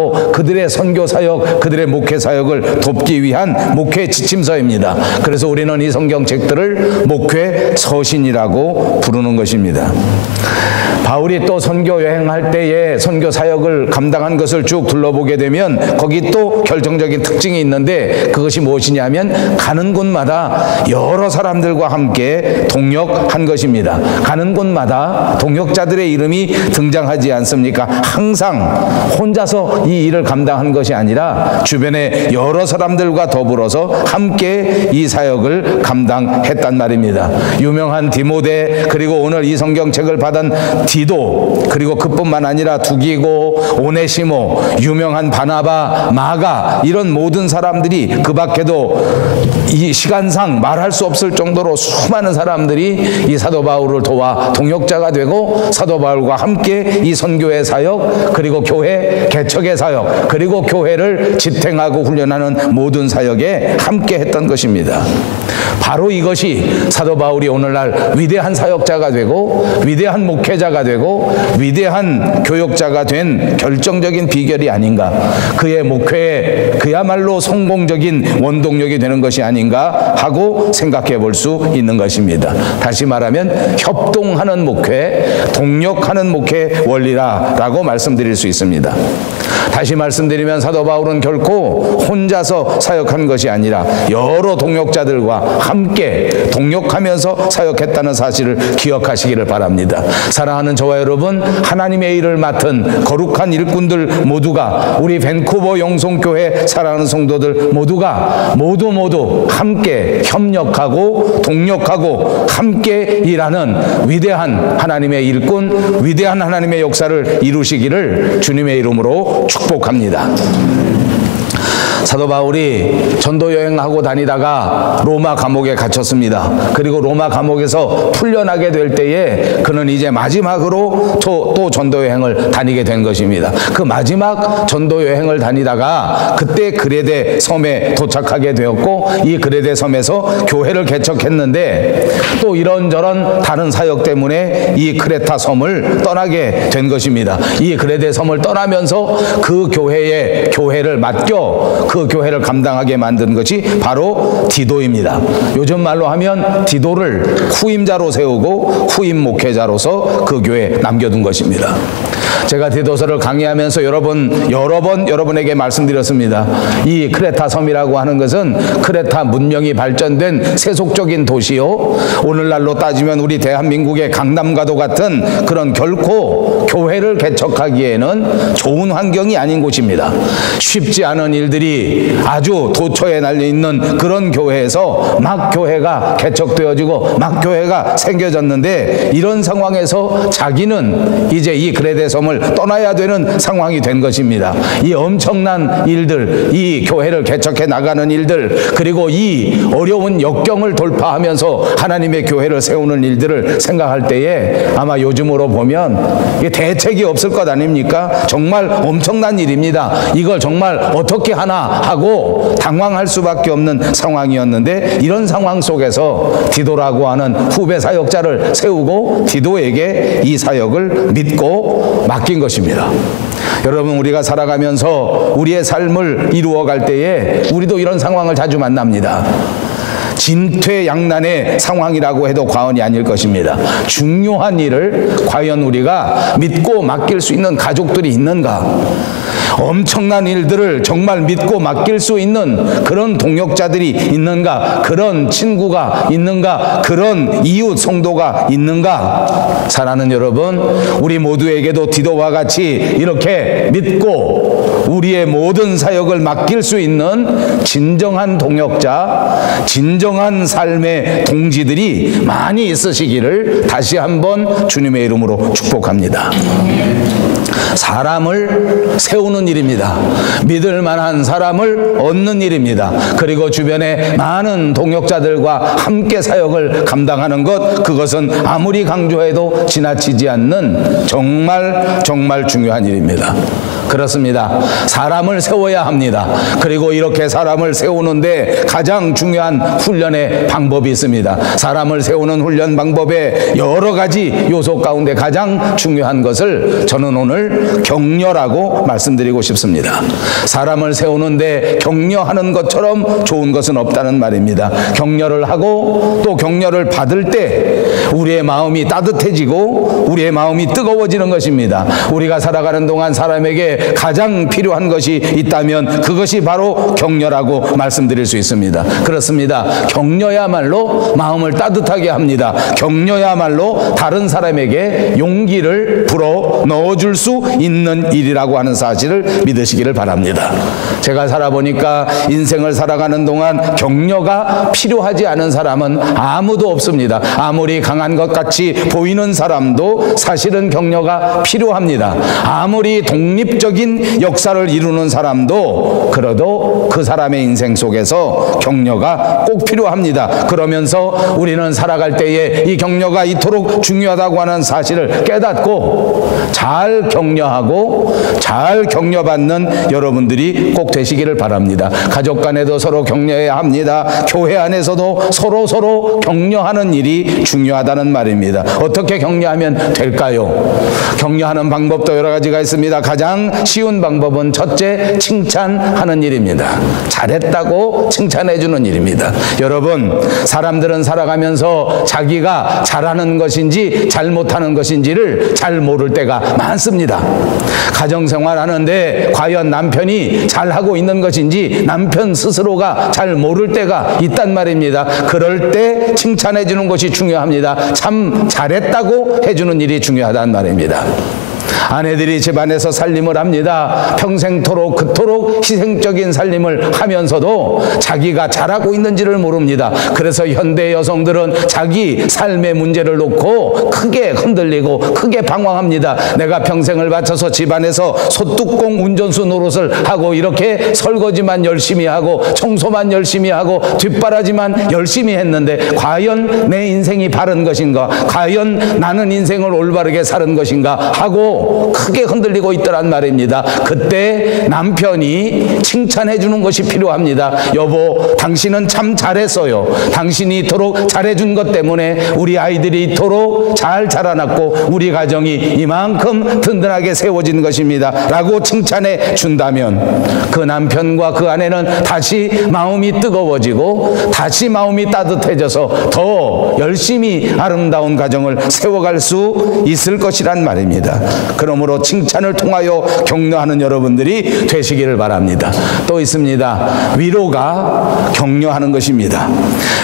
그들의 선교 사역, 그들의 목회 사역을 돕기 위한 목회 지침서입니다. 그래서 우리는 이 성경책들을 목회 서신이라고 부르는 것입니다. 바울이 또 선교 여행할 때에 선교 사역을 감당한 것을 쭉 둘러보게 되면 거기 또 결정적인 특징이 있는데, 그것이 무엇이냐면 가는 곳마다 여러 사람들과 함께 동역한 것입니다. 가는 곳마다 동역자들의 이름이 등장하지 않습니까? 항상 혼자서 이 일을 감당한 것이 아니라 주변에 여러 사람들과 더불어서 함께 이 사역을 감당했단 말입니다. 유명한 디모데, 그리고 오늘 이 성경책을 받은 디도, 그리고 그뿐만 아니라 두기고, 오네시모, 유명한 바나바, 마가, 이런 모든 사람들이, 그 밖에도 이 시간상 말할 수 없을 정도로 수많은 사람들이 이 사도 바울을 도와 동역자가 되고 사도 바울과 함께 이 선교의 사역, 그리고 교회 개척의 사역, 그리고 교회를 지탱하고 훈련하는 모든 사역에 함께 했던 것입니다. 바로 이것이 사도 바울이 오늘날 위대한 사역자가 되고 위대한 목회자가 되고 위대한 교역자가 된 결정적인 비결이 아닌가, 그의 목회에 그야말로 성공적인 원동력이 되는 것이 아닌가 하고 생각해 볼 수 있는 것입니다. 다시 말하면 협동하는 목회, 동력하는 목회 원리라고 말씀드릴 수 있습니다. 다시 말씀드리면 사도 바울은 결코 혼자서 사역한 것이 아니라 여러 동역자들과 함께 동역하면서 사역했다는 사실을 기억하시기를 바랍니다. 사랑하는 저와 여러분, 하나님의 일을 맡은 거룩한 일꾼들 모두가, 우리 밴쿠버 영송교회 사랑하는 성도들 모두가 모두 함께 협력하고 동력하고 함께 일하는 위대한 하나님의 일꾼, 위대한 하나님의 역사를 이루시기를 주님의 이름으로 축복합니다. 사도 바울이 전도 여행하고 다니다가 로마 감옥에 갇혔습니다. 그리고 로마 감옥에서 풀려나게 될 때에 그는 이제 마지막으로 또 전도 여행을 다니게 된 것입니다. 그 마지막 전도 여행을 다니다가 그때 그레데 섬에 도착하게 되었고, 이 그레데 섬에서 교회를 개척했는데 또 이런저런 다른 사역 때문에 이 크레타 섬을 떠나게 된 것입니다. 이 그레데 섬을 떠나면서 그 교회를 맡겨 그 교회를 감당하게 만든 것이 바로 디도입니다. 요즘 말로 하면 디도를 후임자로 세우고 후임 목회자로서 그 교회에 남겨둔 것입니다. 제가 디도서를 강의하면서 여러 번 여러분에게 말씀드렸습니다. 이 크레타 섬이라고 하는 것은 크레타 문명이 발전된 세속적인 도시요, 오늘날로 따지면 우리 대한민국의 강남과도 같은 그런 결코 교회를 개척하기에는 좋은 환경이 아닌 곳입니다. 쉽지 않은 일들이 아주 도처에 날려있는 그런 교회에서 막 교회가 개척되어지고 막 교회가 생겨졌는데, 이런 상황에서 자기는 이제 이 그레데 섬을 떠나야 되는 상황이 된 것입니다. 이 엄청난 일들, 이 교회를 개척해 나가는 일들, 그리고 이 어려운 역경을 돌파하면서 하나님의 교회를 세우는 일들을 생각할 때에 아마 요즘으로 보면 이게 대책이 없을 것 아닙니까? 정말 엄청난 일입니다. 이걸 정말 어떻게 하나 하고 당황할 수밖에 없는 상황이었는데, 이런 상황 속에서 디도라고 하는 후배 사역자를 세우고 디도에게 이 사역을 믿고 맡긴 것입니다. 여러분, 우리가 살아가면서 우리의 삶을 이루어갈 때에 우리도 이런 상황을 자주 만납니다. 진퇴양난의 상황이라고 해도 과언이 아닐 것입니다. 중요한 일을 과연 우리가 믿고 맡길 수 있는 가족들이 있는가? 엄청난 일들을 정말 믿고 맡길 수 있는 그런 동역자들이 있는가? 그런 친구가 있는가? 그런 이웃 성도가 있는가? 사랑하는 여러분, 우리 모두에게도 디도와 같이 이렇게 믿고 우리의 모든 사역을 맡길 수 있는 진정한 동역자, 진정한 삶의 동지들이 많이 있으시기를 다시 한번 주님의 이름으로 축복합니다. 사람을 세우는 일입니다. 믿을 만한 사람을 얻는 일입니다. 그리고 주변에 많은 동역자들과 함께 사역을 감당하는 것, 그것은 아무리 강조해도 지나치지 않는 정말 중요한 일입니다. 그렇습니다. 사람을 세워야 합니다. 그리고 이렇게 사람을 세우는데 가장 중요한 훈련의 방법이 있습니다. 사람을 세우는 훈련 방법에 여러 가지 요소 가운데 가장 중요한 것을 저는 오늘 격려라고 말씀드리고 싶습니다. 사람을 세우는데 격려하는 것처럼 좋은 것은 없다는 말입니다. 격려를 하고 또 격려를 받을 때 우리의 마음이 따뜻해지고 우리의 마음이 뜨거워지는 것입니다. 우리가 살아가는 동안 사람에게 가장 필요한 것이 있다면 그것이 바로 격려라고 말씀드릴 수 있습니다. 그렇습니다. 격려야말로 마음을 따뜻하게 합니다. 격려야말로 다른 사람에게 용기를 불어 넣어줄 수 있는 일이라고 하는 사실을 믿으시기를 바랍니다. 제가 살아보니까 인생을 살아가는 동안 격려가 필요하지 않은 사람은 아무도 없습니다. 아무리 강한 것 같이 보이는 사람도 사실은 격려가 필요합니다. 아무리 독립적인 역사를 이루는 사람도 그래도 그 사람의 인생 속에서 격려가 꼭 필요합니다. 그러면서 우리는 살아갈 때에 이 격려가 이토록 중요하다고 하는 사실을 깨닫고 잘 격려하고 잘 격려받는 여러분들이 꼭 되시기를 바랍니다. 가족 간에도 서로 격려해야 합니다. 교회 안에서도 서로 격려하는 일이 중요하다는 말입니다. 어떻게 격려하면 될까요? 격려하는 방법도 여러 가지가 있습니다. 가장 쉬운 방법은 첫째, 칭찬하는 일입니다. 잘했다고 칭찬해 주는 일입니다. 여러분, 사람들은 살아가면서 자기가 잘하는 것인지 잘못하는 것인지를 잘 모를 때가 많습니다. 가정생활 하는데 과연 남편이 잘하고 있는 것인지 남편 스스로가 잘 모를 때가 있단 말입니다. 그럴 때 칭찬해 주는 것이 중요합니다. 참 잘했다고 해주는 일이 중요하단 말입니다. 아내들이 집안에서 살림을 합니다. 평생토록 그토록 희생적인 살림을 하면서도 자기가 잘하고 있는지를 모릅니다. 그래서 현대 여성들은 자기 삶의 문제를 놓고 크게 흔들리고 크게 방황합니다. 내가 평생을 바쳐서 집안에서 소뚜껑 운전수 노릇을 하고 이렇게 설거지만 열심히 하고 청소만 열심히 하고 뒷바라지만 열심히 했는데 과연 내 인생이 바른 것인가? 과연 나는 인생을 올바르게 사는 것인가? 하고 크게 흔들리고 있더란 말입니다. 그때 남편이 칭찬해 주는 것이 필요합니다. 여보, 당신은 참 잘했어요. 당신이 이토록 잘해준 것 때문에 우리 아이들이 이토록 잘 자라났고 우리 가정이 이만큼 든든하게 세워진 것입니다. 라고 칭찬해 준다면 그 남편과 그 아내는 다시 마음이 뜨거워지고 다시 마음이 따뜻해져서 더 열심히 아름다운 가정을 세워갈 수 있을 것이란 말입니다. 그러므로 칭찬을 통하여 격려하는 여러분들이 되시기를 바랍니다. 또 있습니다. 위로가 격려하는 것입니다.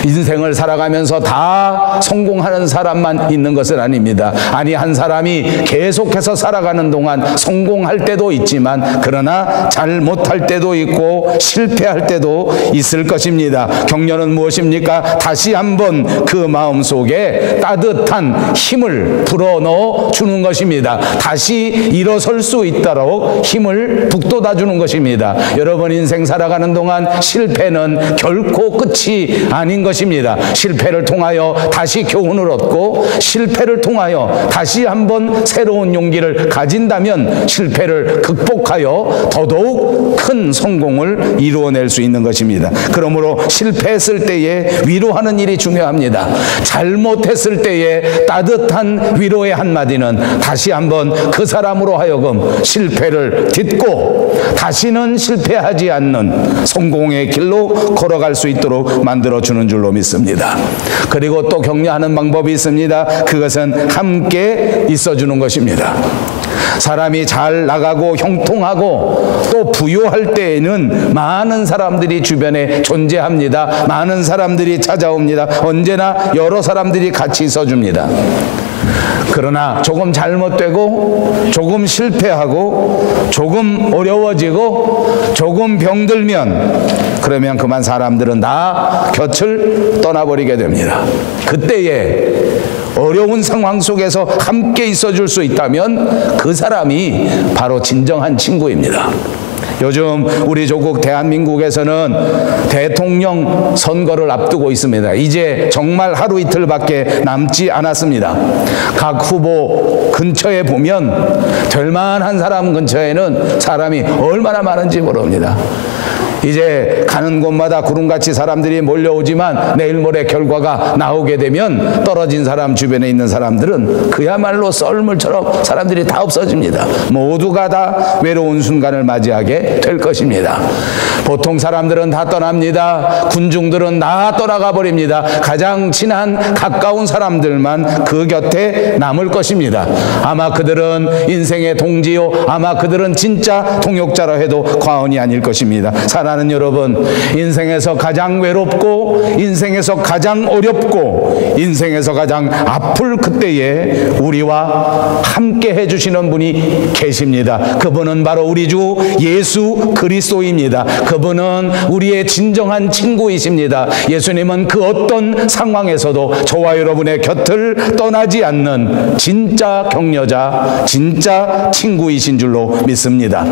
인생을 살아가면서 다 성공하는 사람만 있는 것은 아닙니다. 아니, 한 사람이 계속해서 살아가는 동안 성공할 때도 있지만 그러나 잘 못할 때도 있고 실패할 때도 있을 것입니다. 격려는 무엇입니까? 다시 한번 그 마음속에 따뜻한 힘을 불어넣어 주는 것입니다. 다시 일어설 수 있도록 힘을 북돋아 주는 것입니다. 여러분, 인생 살아가는 동안 실패는 결코 끝이 아닌 것입니다. 실패를 통하여 다시 교훈을 얻고 실패를 통하여 다시 한번 새로운 용기를 가진다면 실패를 극복하여 더더욱 큰 성공을 이루어낼 수 있는 것입니다. 그러므로 실패했을 때에 위로하는 일이 중요합니다. 잘못했을 때에 따뜻한 위로의 한마디는 다시 한번 그 사람으로 하여금 실패를 딛고 다시는 실패하지 않는 성공의 길로 걸어갈 수 있도록 만들어주는 줄로 믿습니다. 그리고 또 격려하는 방법이 있습니다. 그것은 함께 있어주는 것입니다. 사람이 잘 나가고 형통하고 또 부유할 때에는 많은 사람들이 주변에 존재합니다. 많은 사람들이 찾아옵니다. 언제나 여러 사람들이 같이 있어줍니다. 그러나 조금 잘못되고 조금 실패하고 조금 어려워지고 조금 병들면 그러면 그만 사람들은 다 곁을 떠나버리게 됩니다. 그때에 어려운 상황 속에서 함께 있어줄 수 있다면 그 사람이 바로 진정한 친구입니다. 요즘 우리 조국 대한민국에서는 대통령 선거를 앞두고 있습니다. 이제 정말 하루 이틀밖에 남지 않았습니다. 각 후보 근처에 보면 될 만한 사람 근처에는 사람이 얼마나 많은지 모릅니다. 이제 가는 곳마다 구름같이 사람들이 몰려오지만 내일 모레 결과가 나오게 되면 떨어진 사람 주변에 있는 사람들은 그야말로 썰물처럼 사람들이 다 없어집니다. 모두가 다 외로운 순간을 맞이하게 될 것입니다. 보통 사람들은 다 떠납니다. 군중들은 다 떠나가 버립니다. 가장 친한 가까운 사람들만 그 곁에 남을 것입니다. 아마 그들은 인생의 동지요, 아마 그들은 진짜 동역자라 해도 과언이 아닐 것입니다. 사랑하는 여러분, 인생에서 가장 외롭고 인생에서 가장 어렵고 인생에서 가장 아플 그때에 우리와 함께 해주시는 분이 계십니다. 그분은 바로 우리 주 예수 그리스도입니다. 그분은 우리의 진정한 친구이십니다. 예수님은 그 어떤 상황에서도 저와 여러분의 곁을 떠나지 않는 진짜 격려자, 진짜 친구이신 줄로 믿습니다.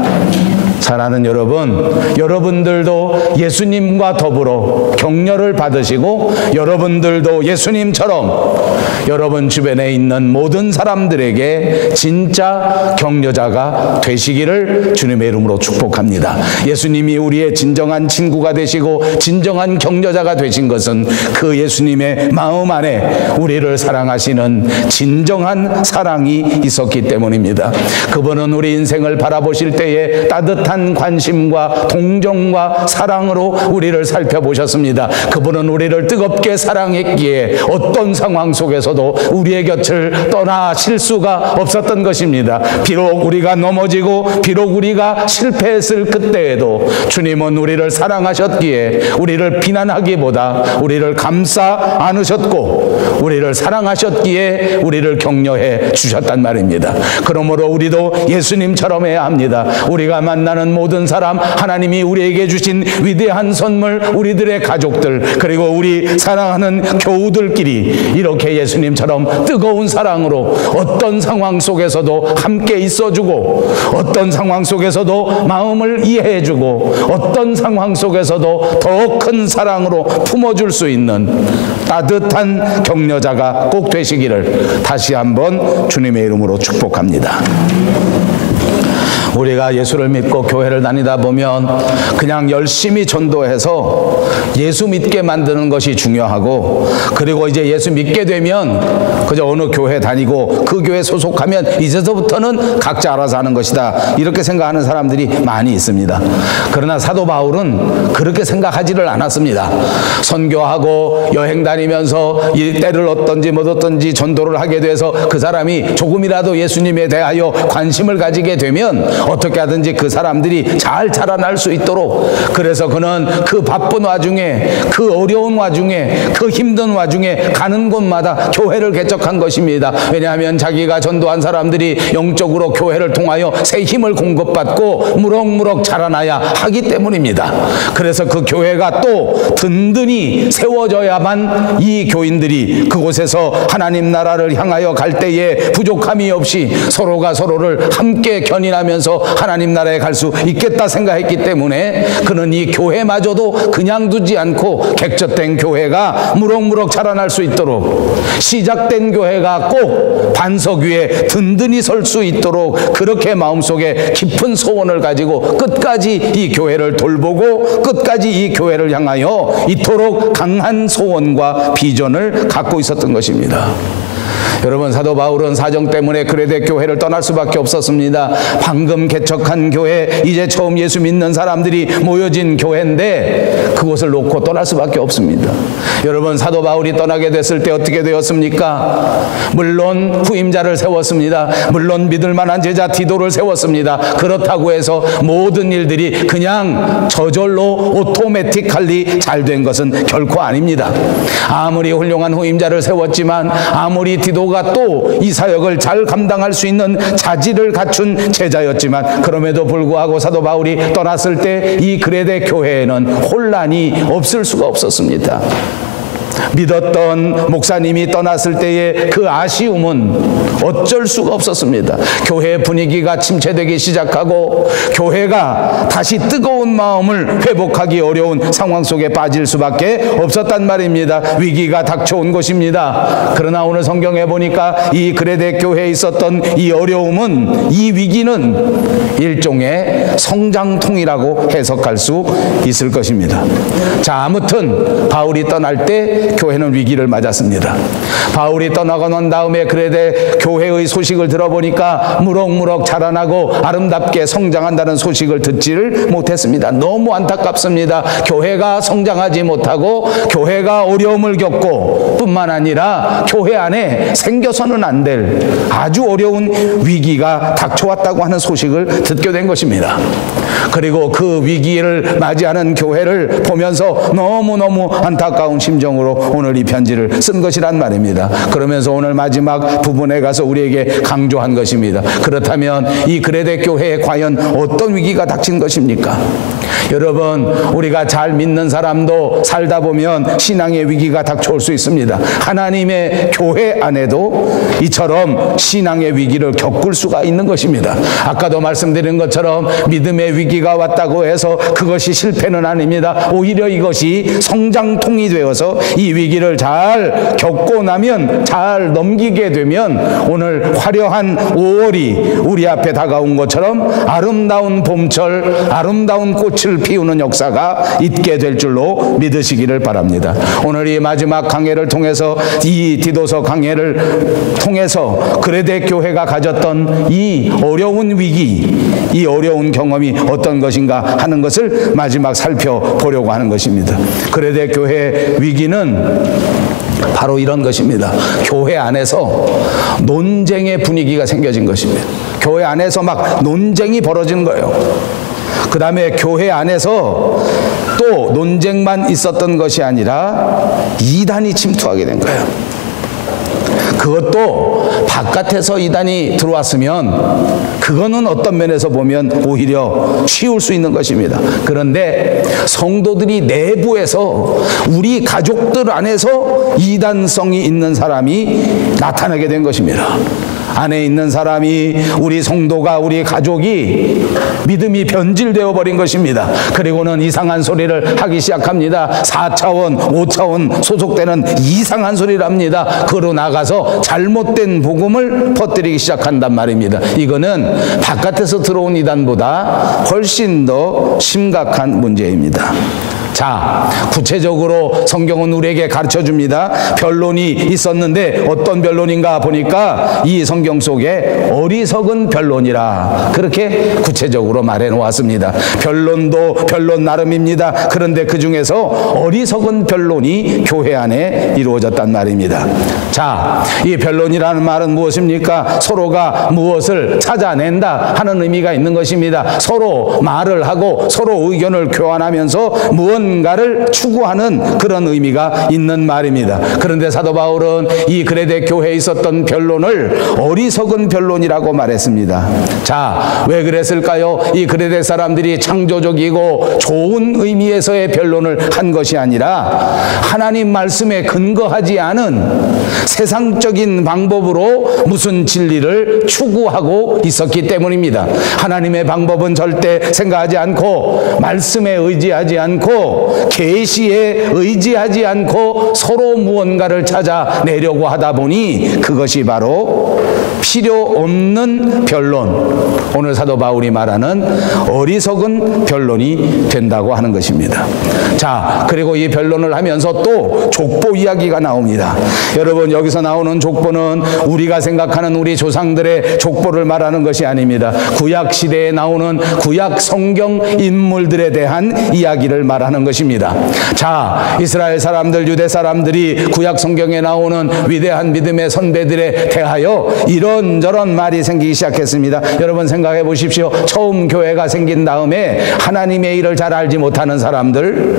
사랑하는 여러분, 여러분들도 예수님과 더불어 격려를 받으시고 여러분들도 예수님처럼 여러분 주변에 있는 모든 사람들에게 진짜 격려자가 되시기를 주님의 이름으로 축복합니다. 예수님이 우리의 진정한 친구가 되시고 진정한 격려자가 되신 것은 그 예수님의 마음 안에 우리를 사랑하시는 진정한 사랑이 있었기 때문입니다. 그분은 우리 인생을 바라보실 때에 따뜻한 관심과 동정과 사랑으로 우리를 살펴보셨습니다. 그분은 우리를 뜨겁게 사랑했기에 어떤 상황 속에서도 우리의 곁을 떠나실 수가 없었던 것입니다. 비록 우리가 넘어지고 비록 우리가 실패했을 그때에도 주님은 우리를 사랑하셨기에 우리를 비난하기보다 우리를 감싸 안으셨고 우리를 사랑하셨기에 우리를 격려해 주셨단 말입니다. 그러므로 우리도 예수님처럼 해야 합니다. 우리가 만나는 모든 사람, 하나님이 우리에게 주신 위대한 선물, 우리들의 가족들, 그리고 우리 사랑하는 교우들끼리 이렇게 예수님처럼 뜨거운 사랑으로 어떤 상황 속에서도 함께 있어주고 어떤 상황 속에서도 마음을 이해해주고 어떤 상황 속에서도 더 큰 사랑으로 품어줄 수 있는 따뜻한 격려자가 꼭 되시기를 다시 한번 주님의 이름으로 축복합니다. 우리가 예수를 믿고 교회를 다니다 보면 그냥 열심히 전도해서 예수 믿게 만드는 것이 중요하고, 그리고 이제 예수 믿게 되면 그저 어느 교회 다니고 그 교회 소속하면 이제서부터는 각자 알아서 하는 것이다, 이렇게 생각하는 사람들이 많이 있습니다. 그러나 사도 바울은 그렇게 생각하지를 않았습니다. 선교하고 여행 다니면서 이 때를 얻든지 못 얻든지 전도를 하게 돼서 그 사람이 조금이라도 예수님에 대하여 관심을 가지게 되면 어떻게 하든지 그 사람들이 잘 자라날 수 있도록, 그래서 그는 그 바쁜 와중에, 그 어려운 와중에, 그 힘든 와중에 가는 곳마다 교회를 개척한 것입니다. 왜냐하면 자기가 전도한 사람들이 영적으로 교회를 통하여 새 힘을 공급받고 무럭무럭 자라나야 하기 때문입니다. 그래서 그 교회가 또 든든히 세워져야만 이 교인들이 그곳에서 하나님 나라를 향하여 갈 때에 부족함이 없이 서로가 서로를 함께 견인하면서 하나님 나라에 갈 수 있겠다 생각했기 때문에 그는 이 교회마저도 그냥 두지 않고 객젓된 교회가 무럭무럭 자라날 수 있도록, 시작된 교회가 꼭 반석 위에 든든히 설 수 있도록 그렇게 마음속에 깊은 소원을 가지고 끝까지 이 교회를 돌보고 끝까지 이 교회를 향하여 이토록 강한 소원과 비전을 갖고 있었던 것입니다. 여러분, 사도 바울은 사정 때문에 그레데 교회를 떠날 수밖에 없었습니다. 방금 개척한 교회, 이제 처음 예수 믿는 사람들이 모여진 교회인데 그곳을 놓고 떠날 수밖에 없습니다. 여러분, 사도 바울이 떠나게 됐을 때 어떻게 되었습니까? 물론 후임자를 세웠습니다. 물론 믿을 만한 제자 디도를 세웠습니다. 그렇다고 해서 모든 일들이 그냥 저절로 오토매틱할리 잘 된 것은 결코 아닙니다. 아무리 훌륭한 후임자를 세웠지만, 아무리 디도가 또 이 사역을 잘 감당할 수 있는 자질을 갖춘 제자였지만, 그럼에도 불구하고 사도 바울이 떠났을 때 이 그레데 교회에는 혼란이 없을 수가 없었습니다. 믿었던 목사님이 떠났을 때의 그 아쉬움은 어쩔 수가 없었습니다. 교회 분위기가 침체되기 시작하고 교회가 다시 뜨거운 마음을 회복하기 어려운 상황 속에 빠질 수밖에 없었단 말입니다. 위기가 닥쳐온 것입니다. 그러나 오늘 성경에 보니까 이 그레데 교회에 있었던 이 어려움은, 이 위기는 일종의 성장통이라고 해석할 수 있을 것입니다. 자, 아무튼 바울이 떠날 때 교회는 위기를 맞았습니다. 바울이 떠나고 난 다음에 그레데 교회의 소식을 들어보니까 무럭무럭 자라나고 아름답게 성장한다는 소식을 듣지를 못했습니다. 너무 안타깝습니다. 교회가 성장하지 못하고 교회가 어려움을 겪고 뿐만 아니라 교회 안에 생겨서는 안 될 아주 어려운 위기가 닥쳐왔다고 하는 소식을 듣게 된 것입니다. 그리고 그 위기를 맞이하는 교회를 보면서 너무너무 안타까운 심정으로 오늘 이 편지를 쓴 것이란 말입니다. 그러면서 오늘 마지막 부분에 가서 우리에게 강조한 것입니다. 그렇다면 이 그레데 교회에 과연 어떤 위기가 닥친 것입니까? 여러분, 우리가 잘 믿는 사람도 살다 보면 신앙의 위기가 닥쳐올 수 있습니다. 하나님의 교회 안에도 이처럼 신앙의 위기를 겪을 수가 있는 것입니다. 아까도 말씀드린 것처럼 믿음의 위기가 왔다고 해서 그것이 실패는 아닙니다. 오히려 이것이 성장통이 되어서 이 위기를 잘 겪고 나면, 잘 넘기게 되면 오늘 화려한 5월이 우리 앞에 다가온 것처럼 아름다운 봄철, 아름다운 꽃을 피우는 역사가 있게 될 줄로 믿으시기를 바랍니다. 오늘 이 마지막 강해를 통해서, 이 디도서 강해를 통해서 그레데 교회가 가졌던 이 어려운 위기, 이 어려운 경험이 어떤 것인가 하는 것을 마지막 살펴보려고 하는 것입니다. 그레데 교회 위기는 바로 이런 것입니다. 교회 안에서 논쟁의 분위기가 생겨진 것입니다. 교회 안에서 막 논쟁이 벌어지는 거예요. 그 다음에 교회 안에서 또 논쟁만 있었던 것이 아니라 이단이 침투하게 된 거예요. 그것도 바깥에서 이단이 들어왔으면 그거는 어떤 면에서 보면 오히려 쉬울 수 있는 것입니다. 그런데 성도들이 내부에서, 우리 가족들 안에서 이단성이 있는 사람이 나타나게 된 것입니다. 안에 있는 사람이, 우리 성도가, 우리 가족이 믿음이 변질되어 버린 것입니다. 그리고는 이상한 소리를 하기 시작합니다. 4차원, 5차원 소속되는 이상한 소리를 합니다. 그로 나가서 잘못된 복음을 퍼뜨리기 시작한단 말입니다. 이거는 바깥에서 들어온 이단보다 훨씬 더 심각한 문제입니다. 자, 구체적으로 성경은 우리에게 가르쳐 줍니다. 변론이 있었는데 어떤 변론인가 보니까 이 성경 속에 어리석은 변론이라 그렇게 구체적으로 말해 놓았습니다. 변론도 변론 나름입니다. 그런데 그 중에서 어리석은 변론이 교회 안에 이루어졌단 말입니다. 자, 이 변론이라는 말은 무엇입니까? 서로가 무엇을 찾아낸다 하는 의미가 있는 것입니다. 서로 말을 하고 서로 의견을 교환하면서 무언가를 추구하는 그런 의미가 있는 말입니다. 그런데 사도 바울은 이 그레데 교회에 있었던 변론을 어리석은 변론이라고 말했습니다. 자, 왜 그랬을까요? 이 그레데 사람들이 창조적이고 좋은 의미에서의 변론을 한 것이 아니라 하나님 말씀에 근거하지 않은 세상적인 방법으로 무슨 진리를 추구하고 있었기 때문입니다. 하나님의 방법은 절대 생각하지 않고, 말씀에 의지하지 않고, 계시에 의지하지 않고 서로 무언가를 찾아내려고 하다 보니 그것이 바로 필요 없는 변론, 오늘 사도 바울이 말하는 어리석은 변론이 된다고 하는 것입니다. 자, 그리고 이 변론을 하면서 또 족보 이야기가 나옵니다. 여러분, 여기서 나오는 족보는 우리가 생각하는 우리 조상들의 족보를 말하는 것이 아닙니다. 구약 시대에 나오는 구약 성경 인물들에 대한 이야기를 말하는 것입니다. 자, 이스라엘 사람들, 유대 사람들이 구약 성경에 나오는 위대한 믿음의 선배들에 대하여 이런 이런저런 말이 생기기 시작했습니다. 여러분 생각해 보십시오. 처음 교회가 생긴 다음에 하나님의 일을 잘 알지 못하는 사람들,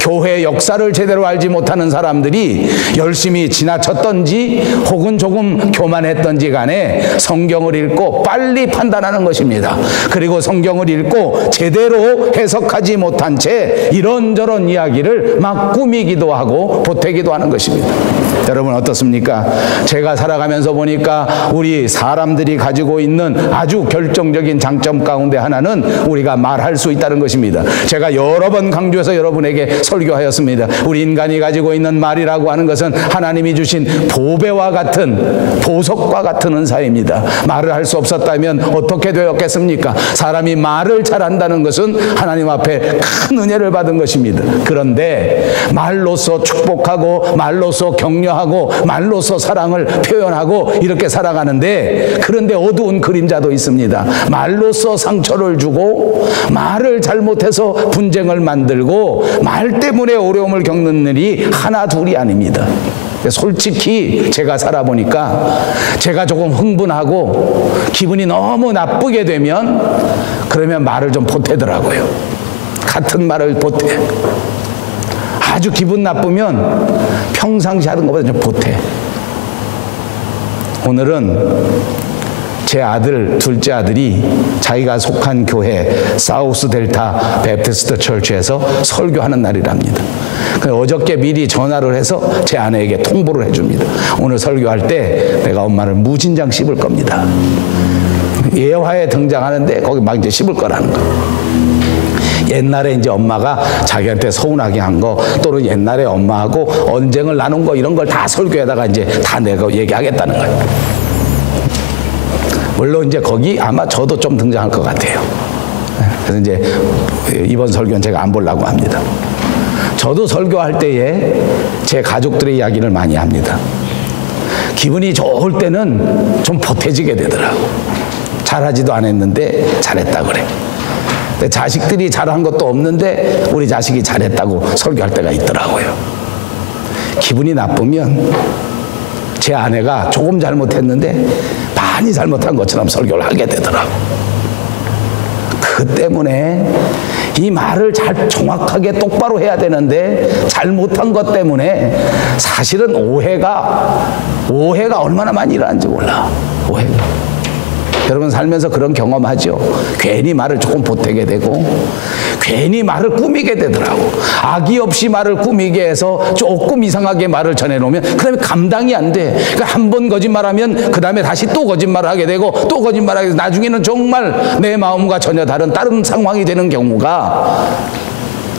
교회 역사를 제대로 알지 못하는 사람들이 열심히 지나쳤던지 혹은 조금 교만했던지 간에 성경을 읽고 빨리 판단하는 것입니다. 그리고 성경을 읽고 제대로 해석하지 못한 채 이런저런 이야기를 막 꾸미기도 하고 보태기도 하는 것입니다. 여러분 어떻습니까? 제가 살아가면서 보니까 우리 사람들이 가지고 있는 아주 결정적인 장점 가운데 하나는 우리가 말할 수 있다는 것입니다. 제가 여러 번 강조해서 여러분에게 설교하였습니다. 우리 인간이 가지고 있는 말이라고 하는 것은 하나님이 주신 보배와 같은, 보석과 같은 은사입니다. 말을 할 수 없었다면 어떻게 되었겠습니까? 사람이 말을 잘한다는 것은 하나님 앞에 큰 은혜를 받은 것입니다. 그런데 말로써 축복하고 말로써 격려하고 말로써 사랑을 표현하고 이렇게 살아가는데, 그런데 어두운 그림자도 있습니다. 말로써 상처를 주고 말을 잘못해서 분쟁을 만들고 말 때문에 어려움을 겪는 일이 하나 둘이 아닙니다. 솔직히 제가 살아보니까 제가 조금 흥분하고 기분이 너무 나쁘게 되면 그러면 말을 좀 보태더라고요. 같은 말을 보태. 아주 기분 나쁘면 평상시 하는 것보다 좀 보태. 오늘은 제 아들, 둘째 아들이 자기가 속한 교회 사우스 델타 베프티스트 처치에서 설교하는 날이랍니다. 어저께 미리 전화를 해서 제 아내에게 통보를 해줍니다. 오늘 설교할 때 내가 엄마를 무진장 씹을 겁니다. 예화에 등장하는데 거기 막 이제 씹을 거라는 거. 옛날에 이제 엄마가 자기한테 서운하게 한 거, 또는 옛날에 엄마하고 언쟁을 나눈 거, 이런 걸 다 설교에다가 이제 다 내가 얘기하겠다는 거예요. 물론 이제 거기 아마 저도 좀 등장할 것 같아요. 그래서 이제 이번 설교는 제가 안 보려고 합니다. 저도 설교할 때에 제 가족들의 이야기를 많이 합니다. 기분이 좋을 때는 좀 보태지게 되더라고. 잘하지도 않았는데 잘했다 그래. 근데 자식들이 잘한 것도 없는데 우리 자식이 잘했다고 설교할 때가 있더라고요. 기분이 나쁘면 제 아내가 조금 잘못했는데 많이 잘못한 것처럼 설교를 하게 되더라고. 그 때문에 이 말을 잘 정확하게 똑바로 해야 되는데 잘못한 것 때문에 사실은 오해가 얼마나 많이 일어나는지 몰라. 오해가. 여러분 살면서 그런 경험하죠. 괜히 말을 조금 보태게 되고 괜히 말을 꾸미게 되더라고. 악의 없이 말을 꾸미게 해서 조금 이상하게 말을 전해놓으면 그 다음에 감당이 안 돼. 그러니까 한 번 거짓말하면 그 다음에 다시 또 거짓말을 하게 되고 또 거짓말하게 돼서 나중에는 정말 내 마음과 전혀 다른 상황이 되는 경우가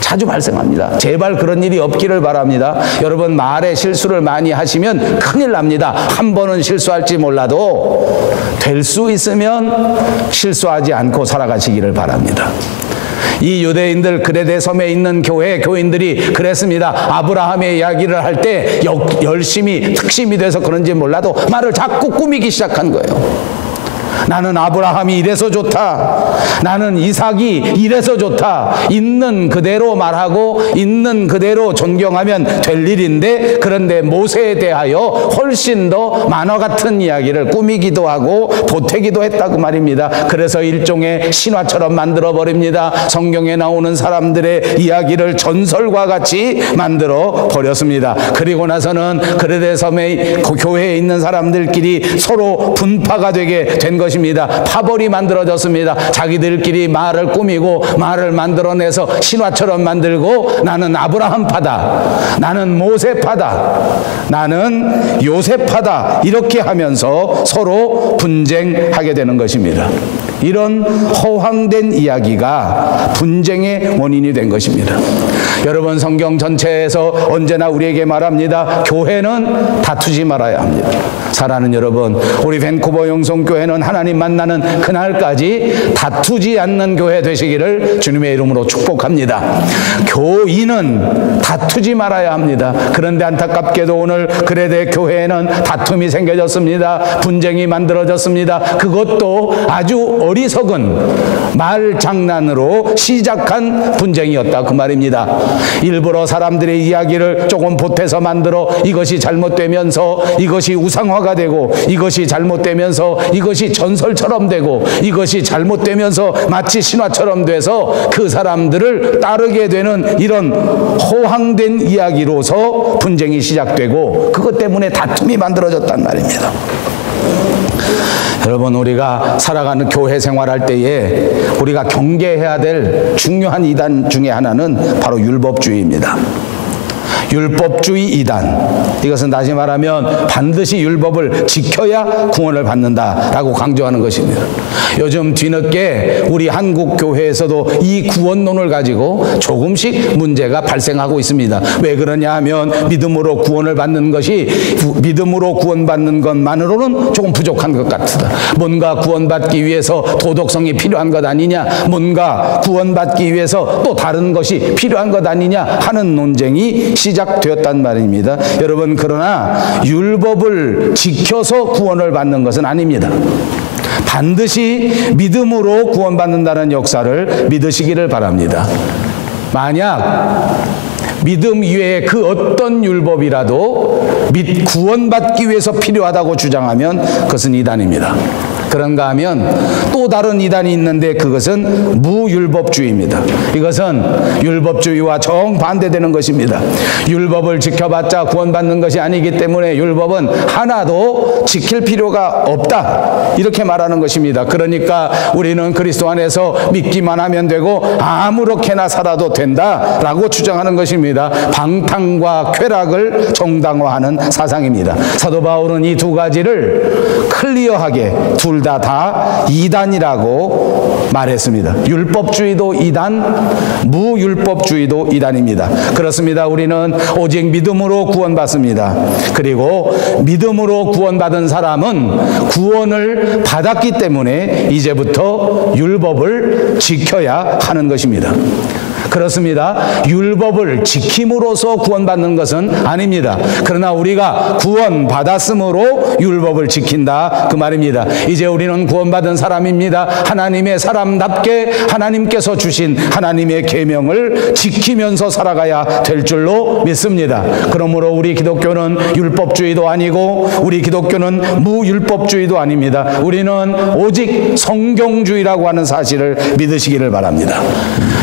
자주 발생합니다. 제발 그런 일이 없기를 바랍니다. 여러분 말에 실수를 많이 하시면 큰일 납니다. 한 번은 실수할지 몰라도 될 수 있으면 실수하지 않고 살아가시기를 바랍니다. 이 유대인들 그레데 섬에 있는 교인들이 그랬습니다. 아브라함의 이야기를 할 때 열심히 특심이 돼서 그런지 몰라도 말을 자꾸 꾸미기 시작한 거예요. 나는 아브라함이 이래서 좋다. 나는 이삭이 이래서 좋다. 있는 그대로 말하고 있는 그대로 존경하면 될 일인데, 그런데 모세에 대하여 훨씬 더 만화 같은 이야기를 꾸미기도 하고 보태기도 했다고 말입니다. 그래서 일종의 신화처럼 만들어 버립니다. 성경에 나오는 사람들의 이야기를 전설과 같이 만들어 버렸습니다. 그리고 나서는 그레데 섬의 교회에 있는 사람들끼리 서로 분파가 되게 된 것입니다. 파벌이 만들어졌습니다. 자기들끼리 말을 꾸미고 말을 만들어내서 신화처럼 만들고 나는 아브라함파다, 나는 모세파다, 나는 요셉파다, 이렇게 하면서 서로 분쟁하게 되는 것입니다. 이런 허황된 이야기가 분쟁의 원인이 된 것입니다. 여러분 성경 전체에서 언제나 우리에게 말합니다. 교회는 다투지 말아야 합니다. 사랑하는 여러분, 우리 밴쿠버 영성교회는 하나님 만나는 그날까지 다투지 않는 교회 되시기를 주님의 이름으로 축복합니다. 교인은 다투지 말아야 합니다. 그런데 안타깝게도 오늘 그레데 교회에는 다툼이 생겨졌습니다. 분쟁이 만들어졌습니다. 그것도 아주 어리석은 말장난으로 시작한 분쟁이었다 그 말입니다. 일부러 사람들의 이야기를 조금 보태서 만들어 이것이 잘못되면서 이것이 우상화 정상화가 되고, 이것이 잘못되면서 이것이 전설처럼 되고, 이것이 잘못되면서 마치 신화처럼 돼서 그 사람들을 따르게 되는 이런 허황된 이야기로서 분쟁이 시작되고, 그것 때문에 다툼이 만들어졌단 말입니다. 여러분, 우리가 살아가는 교회 생활할 때에 우리가 경계해야 될 중요한 이단 중에 하나는 바로 율법주의입니다. 율법주의 이단, 이것은 다시 말하면 반드시 율법을 지켜야 구원을 받는다라고 강조하는 것입니다. 요즘 뒤늦게 우리 한국 교회에서도 이 구원론을 가지고 조금씩 문제가 발생하고 있습니다. 왜 그러냐 하면 믿음으로 구원을 받는 것이, 믿음으로 구원받는 것만으로는 조금 부족한 것 같다. 뭔가 구원받기 위해서 도덕성이 필요한 것 아니냐, 뭔가 구원받기 위해서 또 다른 것이 필요한 것 아니냐 하는 논쟁이 시작되었단 말입니다. 여러분, 그러나 율법을 지켜서 구원을 받는 것은 아닙니다. 반드시 믿음으로 구원받는다는 역사를 믿으시기를 바랍니다. 만약 믿음 이외에 그 어떤 율법이라도 구원받기 위해서 필요하다고 주장하면 그것은 이단입니다. 그런가 하면 또 다른 이단이 있는데 그것은 무율법주의입니다. 이것은 율법주의와 정반대되는 것입니다. 율법을 지켜봤자 구원받는 것이 아니기 때문에 율법은 하나도 지킬 필요가 없다, 이렇게 말하는 것입니다. 그러니까 우리는 그리스도 안에서 믿기만 하면 되고 아무렇게나 살아도 된다라고 주장하는 것입니다. 방탕과 쾌락을 정당화하는 사상입니다. 사도 바울은 이 두 가지를 클리어하게 둘 다 이단이라고 말했습니다. 율법주의도 이단, 무율법주의도 이단입니다. 그렇습니다. 우리는 오직 믿음으로 구원받습니다. 그리고 믿음으로 구원받은 사람은 구원을 받았기 때문에 이제부터 율법을 지켜야 하는 것입니다. 그렇습니다. 율법을 지킴으로써 구원받는 것은 아닙니다. 그러나 우리가 구원받았으므로 율법을 지킨다, 그 말입니다. 이제 우리는 구원받은 사람입니다. 하나님의 사람답게 하나님께서 주신 하나님의 계명을 지키면서 살아가야 될 줄로 믿습니다. 그러므로 우리 기독교는 율법주의도 아니고 우리 기독교는 무율법주의도 아닙니다. 우리는 오직 성경주의라고 하는 사실을 믿으시기를 바랍니다.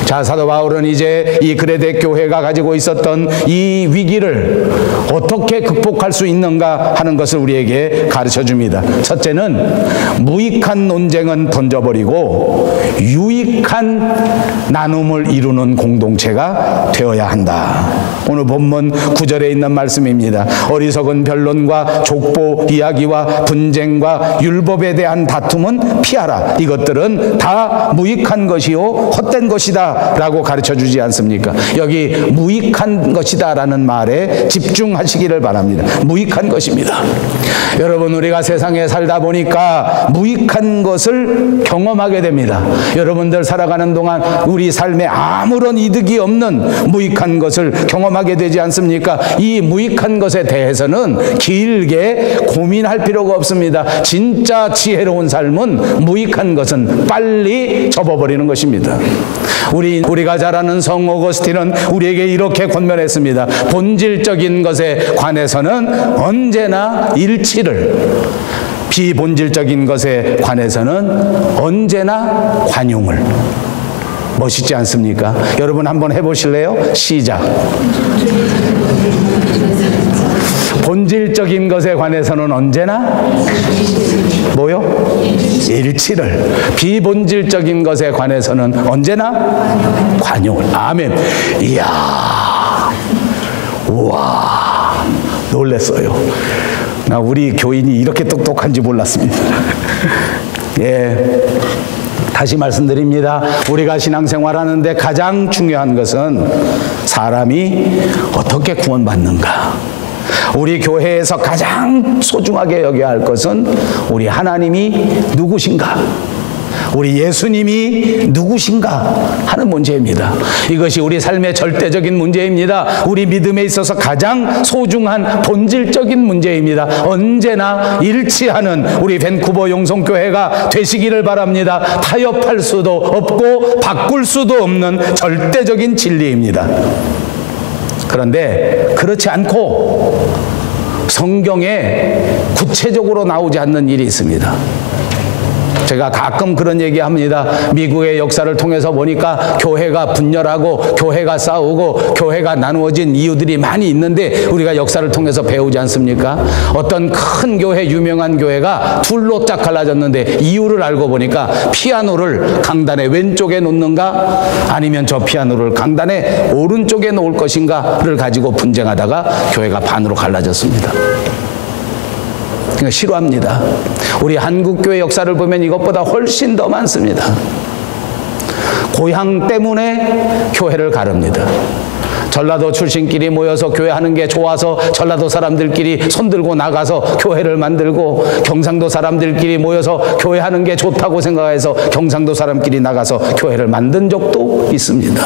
자, 사도 바울은 이제 이 그레데 교회가 가지고 있었던 이 위기를 어떻게 극복할 수 있는가 하는 것을 우리에게 가르쳐 줍니다. 첫째는 무익한 논쟁은 던져버리고 유익한 나눔을 이루는 공동체가 되어야 한다. 오늘 본문 9절에 있는 말씀입니다. 어리석은 변론과 족보 이야기와 분쟁과 율법에 대한 다툼은 피하라. 이것들은 다 무익한 것이요 헛된 것이다 라고 가르쳐 주지 않습니까? 여기 무익한 것이다 라는 말에 집중하시기를 바랍니다. 무익한 것입니다. 여러분, 우리가 세상에 살다 보니까 무익한 것을 경험하게 됩니다. 여러분들 살아가는 동안 우리 삶에 아무런 이득이 없는 무익한 것을 경험하게 되지 않습니까? 이 무익한 것에 대해서는 길게 고민할 필요가 없습니다. 진짜 지혜로운 삶은 무익한 것은 빨리 접어버리는 것입니다. 우리가 잘 아는 성 어거스틴은 우리에게 이렇게 권면했습니다. 본질적인 것에 관해서는 언제나 일치를, 비본질적인 것에 관해서는 언제나 관용을. 멋있지 않습니까? 여러분 한번 해보실래요? 시작. 본질적인 것에 관해서는 언제나 뭐요? 일치를. 비본질적인 것에 관해서는 언제나 관용을. 아멘. 이야, 우와, 놀랐어요. 나 우리 교인이 이렇게 똑똑한지 몰랐습니다. 예. 다시 말씀드립니다. 우리가 신앙생활하는데 가장 중요한 것은 사람이 어떻게 구원받는가. 우리 교회에서 가장 소중하게 여겨야 할 것은 우리 하나님이 누구신가, 우리 예수님이 누구신가 하는 문제입니다. 이것이 우리 삶의 절대적인 문제입니다. 우리 믿음에 있어서 가장 소중한 본질적인 문제입니다. 언제나 일치하는 우리 밴쿠버 용성교회가 되시기를 바랍니다. 타협할 수도 없고 바꿀 수도 없는 절대적인 진리입니다. 그런데 그렇지 않고 성경에 구체적으로 나오지 않는 일이 있습니다. 제가 가끔 그런 얘기합니다. 미국의 역사를 통해서 보니까 교회가 분열하고 교회가 싸우고 교회가 나누어진 이유들이 많이 있는데 우리가 역사를 통해서 배우지 않습니까? 어떤 큰 교회, 유명한 교회가 둘로 쫙 갈라졌는데 이유를 알고 보니까 피아노를 강단의 왼쪽에 놓는가 아니면 저 피아노를 강단의 오른쪽에 놓을 것인가를 가지고 분쟁하다가 교회가 반으로 갈라졌습니다. 그러니까 싫어합니다. 우리 한국교회 역사를 보면 이것보다 훨씬 더 많습니다. 고향 때문에 교회를 가릅니다. 전라도 출신끼리 모여서 교회하는 게 좋아서 전라도 사람들끼리 손들고 나가서 교회를 만들고, 경상도 사람들끼리 모여서 교회하는 게 좋다고 생각해서 경상도 사람끼리 나가서 교회를 만든 적도 있습니다.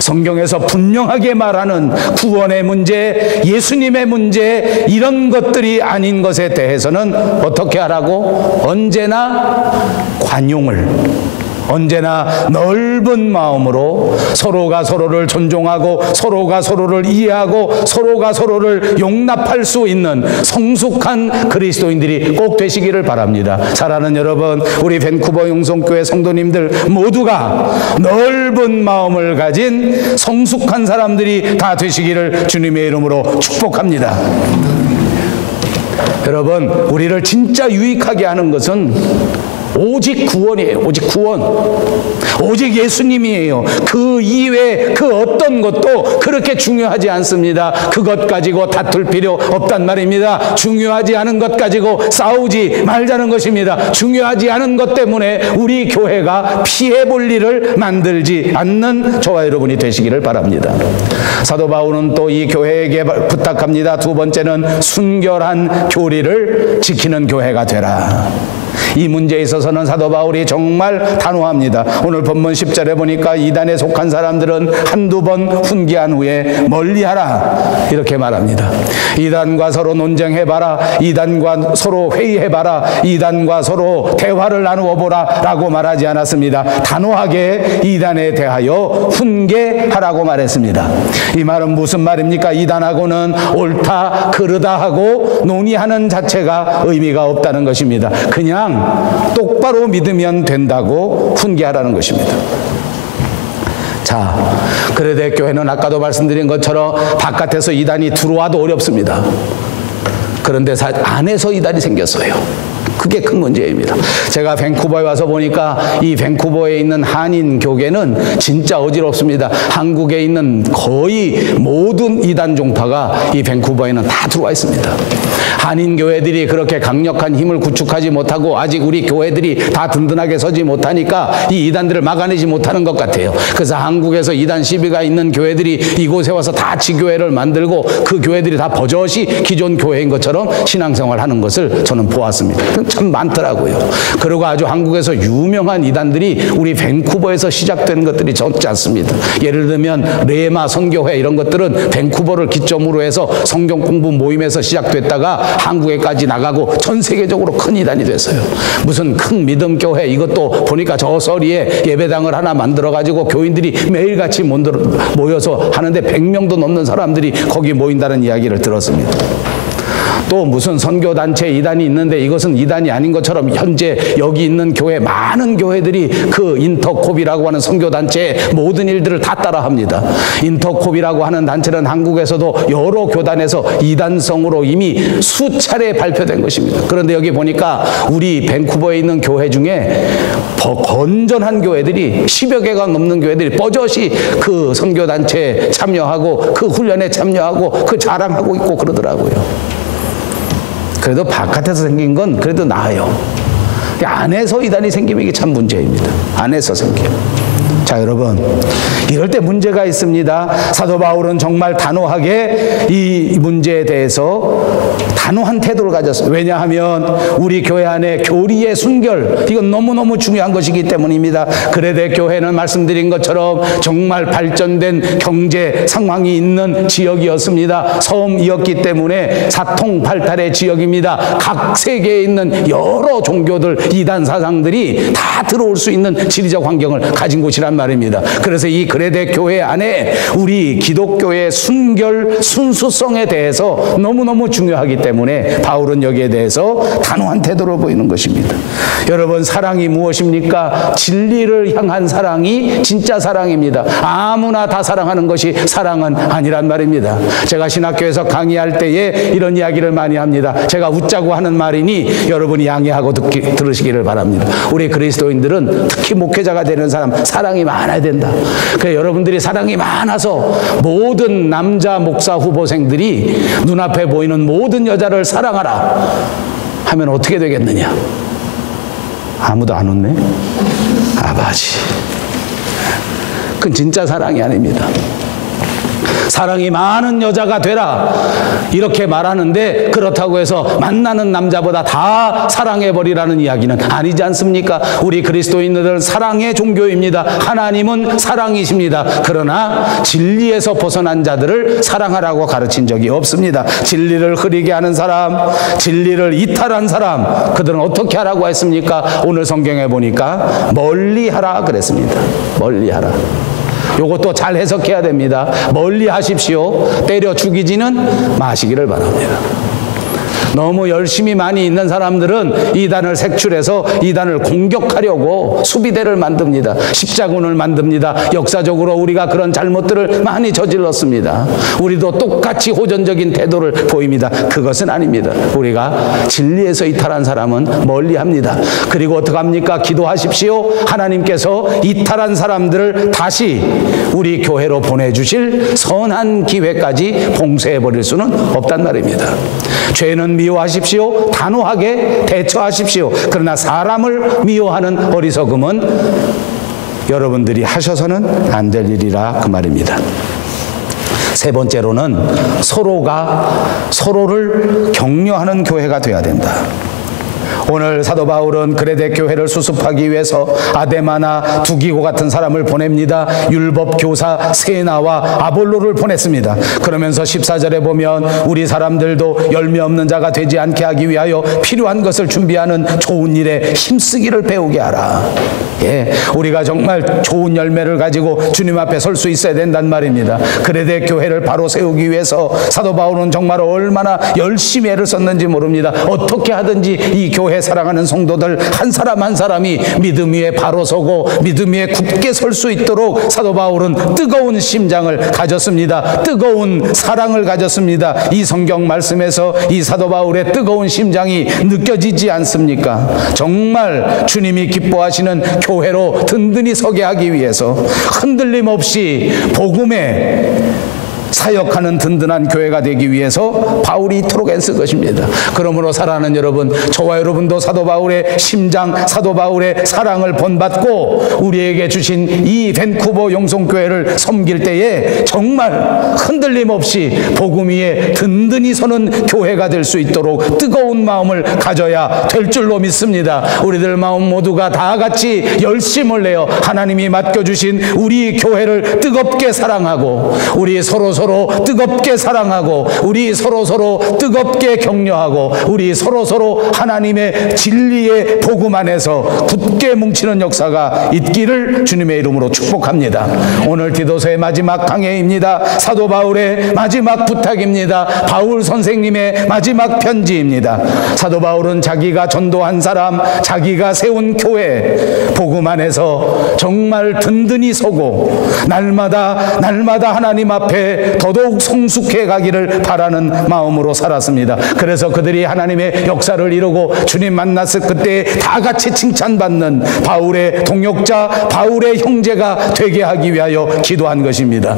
성경에서 분명하게 말하는 구원의 문제, 예수님의 문제, 이런 것들이 아닌 것에 대해서는 어떻게 하라고? 언제나 관용을, 언제나 넓은 마음으로 서로가 서로를 존중하고 서로가 서로를 이해하고 서로가 서로를 용납할 수 있는 성숙한 그리스도인들이 꼭 되시기를 바랍니다. 사랑하는 여러분, 우리 밴쿠버 용성교회 성도님들 모두가 넓은 마음을 가진 성숙한 사람들이 다 되시기를 주님의 이름으로 축복합니다. 여러분, 우리를 진짜 유익하게 하는 것은 오직 구원이에요. 오직 구원. 오직 예수님이에요. 그 이외에 그 어떤 것도 그렇게 중요하지 않습니다. 그것 가지고 다툴 필요 없단 말입니다. 중요하지 않은 것 가지고 싸우지 말자는 것입니다. 중요하지 않은 것 때문에 우리 교회가 피해볼 일을 만들지 않는 저와 여러분이 되시기를 바랍니다. 사도 바울은 또 이 교회에게 부탁합니다. 두 번째는 순결한 교리를 지키는 교회가 되라. 이 문제에 있어서는 사도 바울이 정말 단호합니다. 오늘 본문 10절에 보니까 이단에 속한 사람들은 한두 번 훈계한 후에 멀리하라, 이렇게 말합니다. 이단과 서로 논쟁해봐라, 이단과 서로 회의해봐라, 이단과 서로 대화를 나누어 보라 라고 말하지 않았습니다. 단호하게 이단에 대하여 훈계하라고 말했습니다. 이 말은 무슨 말입니까? 이단하고는 옳다 그르다 하고 논의하는 자체가 의미가 없다는 것입니다. 그냥 똑바로 믿으면 된다고 훈계하라는 것입니다. 자, 그레데 교회는 아까도 말씀드린 것처럼 바깥에서 이단이 들어와도 어렵습니다. 그런데 안에서 이단이 생겼어요. 그게 큰 문제입니다. 제가 밴쿠버에 와서 보니까 이 밴쿠버에 있는 한인 교계는 진짜 어지럽습니다. 한국에 있는 거의 모든 이단 종파가 이 밴쿠버에는 다 들어와 있습니다. 한인 교회들이 그렇게 강력한 힘을 구축하지 못하고 아직 우리 교회들이 다 든든하게 서지 못하니까 이 이단들을 막아내지 못하는 것 같아요. 그래서 한국에서 이단 시비가 있는 교회들이 이곳에 와서 다 지교회를 만들고 그 교회들이 다 버젓이 기존 교회인 것처럼 신앙생활 하는 것을 저는 보았습니다. 참 많더라고요. 그리고 아주 한국에서 유명한 이단들이 우리 밴쿠버에서 시작된 것들이 적지 않습니다. 예를 들면 레마 선교회, 이런 것들은 밴쿠버를 기점으로 해서 성경 공부 모임에서 시작됐다가 한국에까지 나가고 전 세계적으로 큰 이단이 됐어요. 무슨 큰 믿음 교회, 이것도 보니까 저 서리에 예배당을 하나 만들어 가지고 교인들이 매일같이 모여서 하는데 100명도 넘는 사람들이 거기 모인다는 이야기를 들었습니다. 또 무슨 선교단체 이단이 있는데 이것은 이단이 아닌 것처럼 현재 여기 있는 교회, 많은 교회들이 그 인터콥이라고 하는 선교단체의 모든 일들을 다 따라합니다. 인터콥이라고 하는 단체는 한국에서도 여러 교단에서 이단성으로 이미 수차례 발표된 것입니다. 그런데 여기 보니까 우리 밴쿠버에 있는 교회 중에 건전한 교회들이 10여 개가 넘는 교회들이 버젓이 그 선교단체에 참여하고 그 훈련에 참여하고 그 자랑하고 있고 그러더라고요. 그래도 바깥에서 생긴 건 그래도 나아요. 안에서 이단이 생기면 이게 참 문제입니다. 안에서 생겨요. 자, 여러분, 이럴 때 문제가 있습니다. 사도 바울은 정말 단호하게 이 문제에 대해서 단호한 태도를 가졌어요. 왜냐하면 우리 교회 안에 교리의 순결, 이건 너무너무 중요한 것이기 때문입니다. 그레데 교회는 말씀드린 것처럼 정말 발전된 경제 상황이 있는 지역이었습니다. 섬이었기 때문에 사통팔달의 지역입니다. 각 세계에 있는 여러 종교들, 이단 사상들이 다 들어올 수 있는 지리적 환경을 가진 곳이란 말이에요. 말입니다. 그래서 이 그레데 교회 안에 우리 기독교의 순결, 순수성에 대해서 너무너무 중요하기 때문에 바울은 여기에 대해서 단호한 태도를 보이는 것입니다. 여러분, 사랑이 무엇입니까? 진리를 향한 사랑이 진짜 사랑입니다. 아무나 다 사랑하는 것이 사랑은 아니란 말입니다. 제가 신학교에서 강의할 때에 이런 이야기를 많이 합니다. 제가 웃자고 하는 말이니 여러분이 양해하고 들으시기를 바랍니다. 우리 그리스도인들은 특히 목회자가 되는 사람 사랑이 많아야 된다. 그래서 여러분들이 사랑이 많아서 모든 남자 목사 후보생들이 눈앞에 보이는 모든 여자를 사랑하라 하면 어떻게 되겠느냐? 아무도 안 웃네? 아바지. 그건 진짜 사랑이 아닙니다. 사랑이 많은 여자가 되라 이렇게 말하는데, 그렇다고 해서 만나는 남자보다 다 사랑해버리라는 이야기는 아니지 않습니까? 우리 그리스도인들은 사랑의 종교입니다. 하나님은 사랑이십니다. 그러나 진리에서 벗어난 자들을 사랑하라고 가르친 적이 없습니다. 진리를 흐리게 하는 사람, 진리를 이탈한 사람, 그들은 어떻게 하라고 했습니까? 오늘 성경에 보니까 멀리하라 그랬습니다. 멀리하라. 요것도 잘 해석해야 됩니다. 멀리 하십시오. 때려 죽이지는 마시기를 바랍니다. 너무 열심히 많이 있는 사람들은 이단을 색출해서 이단을 공격하려고 수비대를 만듭니다. 십자군을 만듭니다. 역사적으로 우리가 그런 잘못들을 많이 저질렀습니다. 우리도 똑같이 호전적인 태도를 보입니다. 그것은 아닙니다. 우리가 진리에서 이탈한 사람은 멀리합니다. 그리고 어떻게 합니까? 기도하십시오. 하나님께서 이탈한 사람들을 다시 우리 교회로 보내주실 선한 기회까지 봉쇄해버릴 수는 없단 말입니다. 죄는 미워하십시오. 단호하게 대처하십시오. 그러나 사람을 미워하는 어리석음은 여러분들이 하셔서는 안 될 일이라 그 말입니다. 세 번째로는 서로가 서로를 격려하는 교회가 되어야 된다. 오늘 사도 바울은 그레데 교회를 수습하기 위해서 아데마나 두기고 같은 사람을 보냅니다. 율법 교사 세나와 아볼로를 보냈습니다. 그러면서 14절에 보면 우리 사람들도 열매 없는 자가 되지 않게 하기 위하여 필요한 것을 준비하는 좋은 일에 힘쓰기를 배우게 하라. 예, 우리가 정말 좋은 열매를 가지고 주님 앞에 설 수 있어야 된단 말입니다. 그레데 교회를 바로 세우기 위해서 사도 바울은 정말 얼마나 열심히 애를 썼는지 모릅니다. 어떻게 하든지 이 교회 사랑하는 성도들 한 사람 한 사람이 믿음 위에 바로 서고 믿음 위에 굳게 설 수 있도록 사도 바울은 뜨거운 심장을 가졌습니다. 뜨거운 사랑을 가졌습니다. 이 성경 말씀에서 이 사도 바울의 뜨거운 심장이 느껴지지 않습니까? 정말 주님이 기뻐하시는 교회로 든든히 서게 하기 위해서 흔들림 없이 복음에 사역하는 든든한 교회가 되기 위해서 바울이 이토록 애쓴 것입니다. 그러므로 사랑하는 여러분, 저와 여러분도 사도 바울의 심장, 사도 바울의 사랑을 본받고 우리에게 주신 이 밴쿠버 영성교회를 섬길 때에 정말 흔들림 없이 복음 위에 든든히 서는 교회가 될 수 있도록 뜨거운 마음을 가져야 될 줄로 믿습니다. 우리들 마음 모두가 다 같이 열심을 내어 하나님이 맡겨주신 우리 교회를 뜨겁게 사랑하고 우리 서로 뜨겁게 사랑하고 우리 서로 뜨겁게 격려하고 우리 서로 하나님의 진리의 복음 안에서 굳게 뭉치는 역사가 있기를 주님의 이름으로 축복합니다. 오늘 디도서의 마지막 강해입니다. 사도 바울의 마지막 부탁입니다. 바울 선생님의 마지막 편지입니다. 사도 바울은 자기가 전도한 사람, 자기가 세운 교회 복음 안에서 정말 든든히 서고 날마다 하나님 앞에 더더욱 성숙해 가기를 바라는 마음으로 살았습니다. 그래서 그들이 하나님의 역사를 이루고 주님 만났을 그때 다 같이 칭찬받는 바울의 동역자, 바울의 형제가 되게 하기 위하여 기도한 것입니다.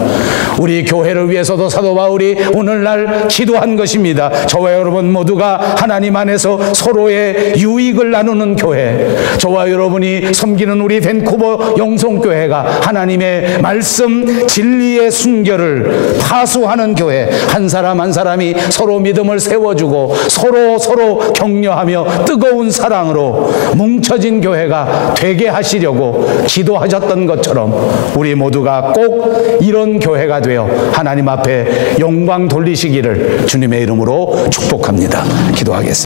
우리 교회를 위해서도 사도 바울이 오늘날 기도한 것입니다. 저와 여러분 모두가 하나님 안에서 서로의 유익을 나누는 교회, 저와 여러분이 섬기는 우리 밴쿠버 영성교회가 하나님의 말씀 진리의 순결을 파수하는 교회, 한 사람 한 사람이 서로 믿음을 세워주고 서로 격려하며 뜨거운 사랑으로 뭉쳐진 교회가 되게 하시려고 기도하셨던 것처럼 우리 모두가 꼭 이런 교회가 되어 하나님 앞에 영광 돌리시기를 주님의 이름으로 축복합니다. 기도하겠습니다.